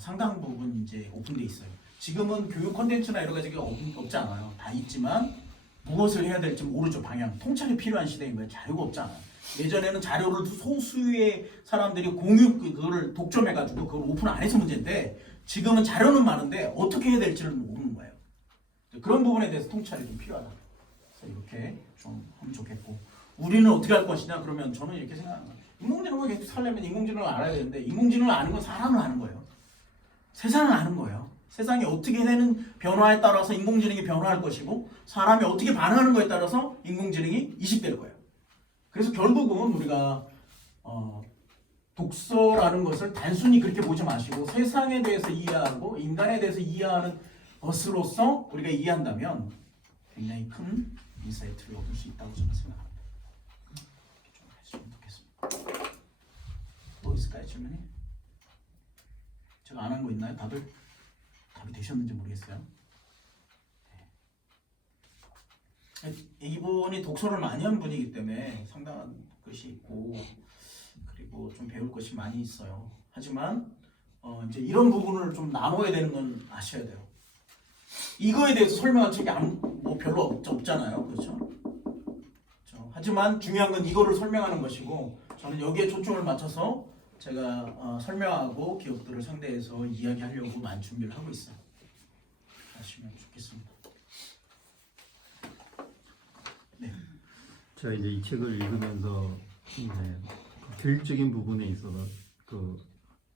상당 부분 이제 오픈돼 있어요. 지금은 교육 콘텐츠나 여러 가지가 없지 않아요. 다 있지만 무엇을 해야 될지 모르죠. 방향, 통찰이 필요한 시대인 거예요. 자료가 없잖아요. 예전에는 자료를 소수의 사람들이 그거를 독점해가지고 그걸 오픈 안 해서 문제인데 지금은 자료는 많은데 어떻게 해야 될지를 모르는 거예요. 그런 부분에 대해서 통찰이 좀 필요하다. 그래서 이렇게 좀 하면 좋겠고, 우리는 어떻게 할 것이냐 그러면 저는 이렇게 생각합니다. 인공지능을 계속 살려면 인공지능을 알아야 되는데 인공지능을 아는 건 사람을 아는 거예요. 세상을 아는 거예요. 세상이 어떻게 되는 변화에 따라서 인공지능이 변화할 것이고 사람이 어떻게 반응하는 거에 따라서 인공지능이 이식될 거예요. 그래서 결국은 우리가 독서라는 것을 단순히 그렇게 보지 마시고 세상에 대해서 이해하고 인간에 대해서 이해하는 것으로서 우리가 이해한다면 굉장히 큰 인사이트를 얻을 수 있다고 저는 생각합니다. 좀 했으면 좋겠습니다. 또 있을까요, 질문이? 제가 안 한 거 있나요? 다들 답이 되셨는지 모르겠어요. 네. 이분이 독서를 많이 한 분이기 때문에 상당한 것이 있고 그리고 좀 배울 것이 많이 있어요. 하지만 이제 이런 부분을 좀 나눠야 되는 건 아셔야 돼요. 이거에 대해서 설명한 책이 뭐 별로 없잖아요, 그렇죠? 하지만 중요한 건 이거를 설명하는 것이고 저는 여기에 초점을 맞춰서 제가 설명하고 기업들을 상대해서 이야기하려고 많이 준비를 하고 있어요. 하시면 좋겠습니다. 네. 제가 이제 이 책을 읽으면서 이제 교육적인 부분에 있어서 그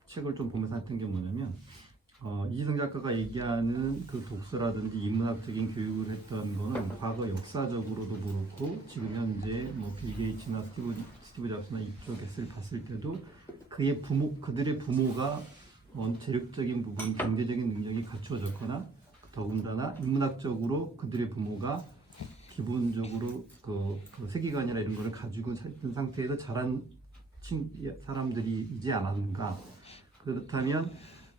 책을 좀 보면서 했던 게 뭐냐면 이지성 작가가 얘기하는 그 독서라든지 인문학적인 교육을 했던 거는 과거 역사적으로도 그렇고 지금 현재 뭐 빌 게이츠나 스티브 잡스나 이쪽에서 봤을 때도 그들의 부모가 재력적인 부분, 경제적인 능력이 갖추어졌거나 더군다나 인문학적으로 그들의 부모가 기본적으로 그 세계관이나 이런 거를 가지고 있는 상태에서 자란 사람들이지 않았는가. 그렇다면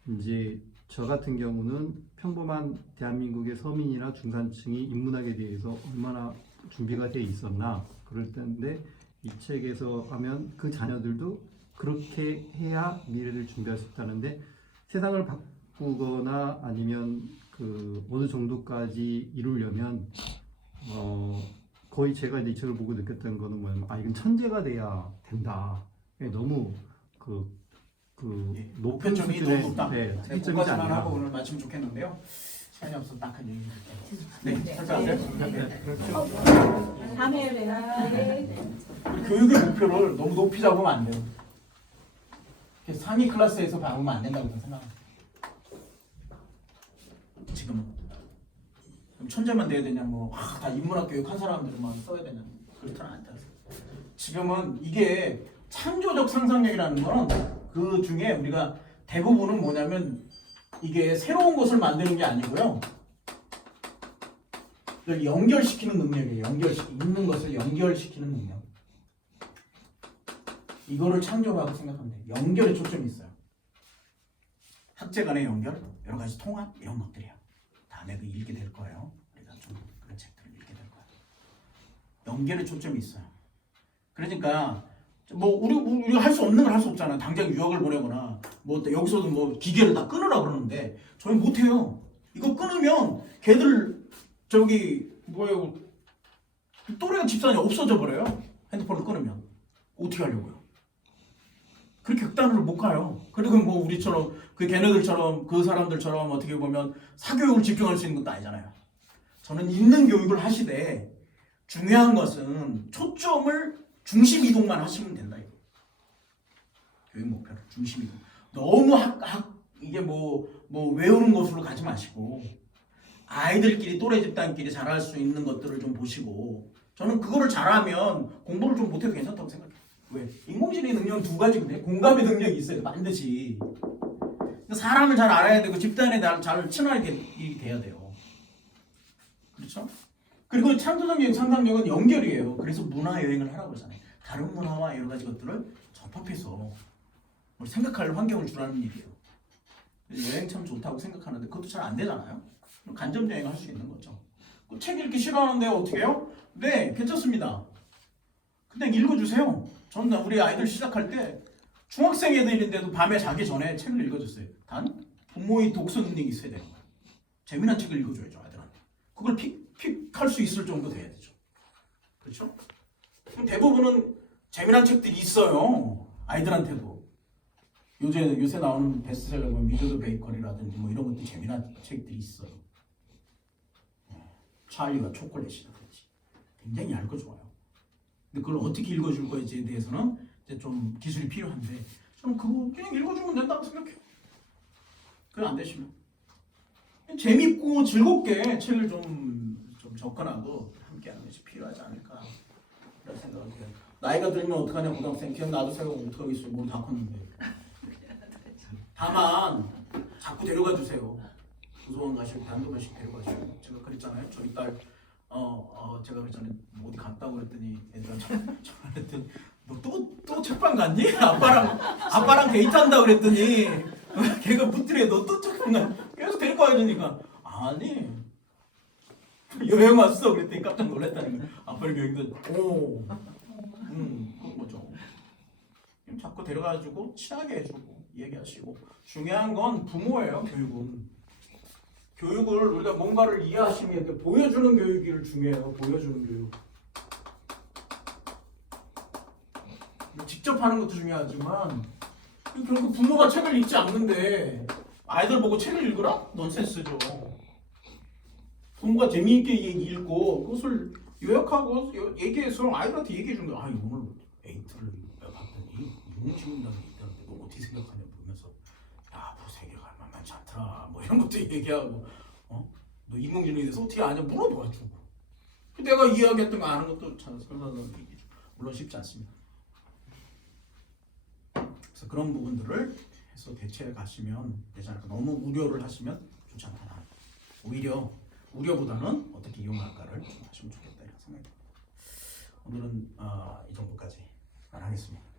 이제 저 같은 경우는 평범한 대한민국의 서민이나 중산층이 인문학에 대해서 얼마나 준비가 돼 있었나 그럴 텐데 이 책에서 하면 그 자녀들도 그렇게 해야 미래를 준비할 수 있다는데 세상을 바꾸거나 아니면 그 어느 정도까지 이루려면 거의 제가 이제 이 책을 보고 느꼈던 거는 뭐냐면 이건 천재가 돼야 된다. 너무 높은 점이 너무 높다. 네, 거기까지만 하고 오늘 마치면 좋겠는데요. 시간이 없어서 딱 한 얘기 드릴게요. 네, 설명하세요. 다음에 봬요. 교육의 목표를 너무 높이 잡으면 안 돼요. 상위 클래스에서 배우면 안 된다고 생각합니다. 지금은 천재만 돼야 되냐, 다 인문학 교육 한 사람들만 써야 되냐, 그렇지는 않다. 지금은 이게 창조적 상상력이라는 거는 그 중에 우리가 대부분은 뭐냐면 이게 새로운 것을 만드는 게 아니고요. 이걸 연결시키는 능력이에요. 있는 것을 연결시키는 능력. 이거를 창조라고 생각하면 돼요. 연결에 초점이 있어요. 학제 간의 연결, 여러 가지 통합 이런 것들이에요. 다음에 그 읽게 될 거예요. 우리가 좀 그런 책들을 읽게 될 거예요. 연결에 초점이 있어요. 그러니까 우리가 할 수 없는 걸 할 수 없잖아요. 당장 유학을 보내거나 여기서도 기계를 다 끊으라 그러는데 저희 못 해요. 이거 끊으면 걔들 또래가 집사람이 없어져 버려요. 핸드폰을 끊으면 어떻게 하려고요? 그렇게 극단으로 못 가요. 그리고 우리처럼 걔네들처럼 그 사람들처럼 어떻게 보면 사교육을 집중할 수 있는 것도 아니잖아요. 저는 있는 교육을 하시되 중요한 것은 초점을 중심 이동만 하시면 된다. 이거. 교육 목표를 중심 이동. 너무 이게 외우는 것으로 가지 마시고 아이들끼리 또래 집단끼리 잘할 수 있는 것들을 좀 보시고 저는 그거를 잘하면 공부를 좀 못해도 괜찮다고 생각해요. 왜? 인공지능의 능력은 두 가지거든요. 공감의 능력이 있어요. 반드시. 사람을 잘 알아야 되고 집단에 잘 친화력이 돼야 돼요. 그렇죠? 그리고 창조적 상상력은 연결이에요. 그래서 문화 여행을 하라고 하잖아요. 다른 문화와 여러 가지 것들을 접합해서 생각할 환경을 주라는 일이에요. 여행 참 좋다고 생각하는데 그것도 잘 안 되잖아요. 간접 여행을 할 수 있는 거죠. 책 읽기 싫어하는데 어떻게 해요? 네, 괜찮습니다. 그냥 읽어주세요. 저는 우리 아이들 시작할 때 중학생 애들인데도 밤에 자기 전에 책을 읽어줬어요. 단 부모의 독서 능력이 있어야 되는 거예요. 재미난 책을 읽어줘야죠 아이들한테. 그걸 픽할 수 있을 정도 돼야 되죠. 그렇죠? 대부분은 재미난 책들이 있어요. 아이들한테도. 요새 나오는 베스트셀러 보면 미드 베이커리라든지 뭐 이런 것도 재미난 책들이 있어요. 찰리와 초콜릿이라든지 굉장히 얇고 좋아요. 근데 그걸 어떻게 읽어줄 거지에 대해서는 이제 좀 기술이 필요한데 저는 그거 그냥 읽어주면 된다고 생각해요. 그게 안 되시면 재밌고 즐겁게 책을 좀 접근하고 함께하는 것이 필요하지 않을까 그런 생각을 해요. 나이가 들면 어떡하냐 고등학생 기억나도 생각 못하겠어요. 뭘 다 컸는데. 다만 자꾸 데려가 주세요. 도서관 가시고 한 두 번씩 데려가시고. 제가 그랬잖아요. 저희 딸 제가 그랬잖아요. 뭐 어디 갔다고 그랬더니 애들한테 전화했더니 너 또 책방 갔니? 아빠랑 데이트한다 그랬더니 걔가 붙들에 너 또 책방 갔니? 계속 데리고 와야 되니까 아니 여행 왔어 그랬더니 깜짝 놀랐다는 거예요. 아빠를 여행도 그건 뭐죠. 자꾸 데려가지고 친하게 해주고 얘기하시고 중요한 건 부모예요. 교육을 우리가 뭔가를 이해하시면 이렇게 보여주는 교육이 중요해요. 보여주는 교육. 직접 하는 것도 중요하지만 결국 부모가 책을 읽지 않는데 아이들 보고 책을 읽으라? 넌센스죠. 부모가 재미있게 읽고 그것을 요약하고 얘기해서 아이들한테 얘기해 주는 거야. 오늘 에이트를 봤더니 인공지능이라는 게 있다는데 너 어떻게 생각하냐 보면서 야 앞으로 세계가 만만치 않더라 뭐 이런 것도 얘기하고 너 인공지능에 대해서 어떻게 아냐 물어봐주고 내가 이야기했던 거 아는 것도 참 설명하는 얘기죠. 물론 쉽지 않습니다. 그래서 그런 부분들을 해서 대체해 가시면 되지 않을까. 너무 우려를 하시면 좋지 않다. 오히려 우려보다는 어떻게 이용할까를 하시면 좋겠다 이런 생각이 듭니다. 오늘은 이 정도까지 말하겠습니다.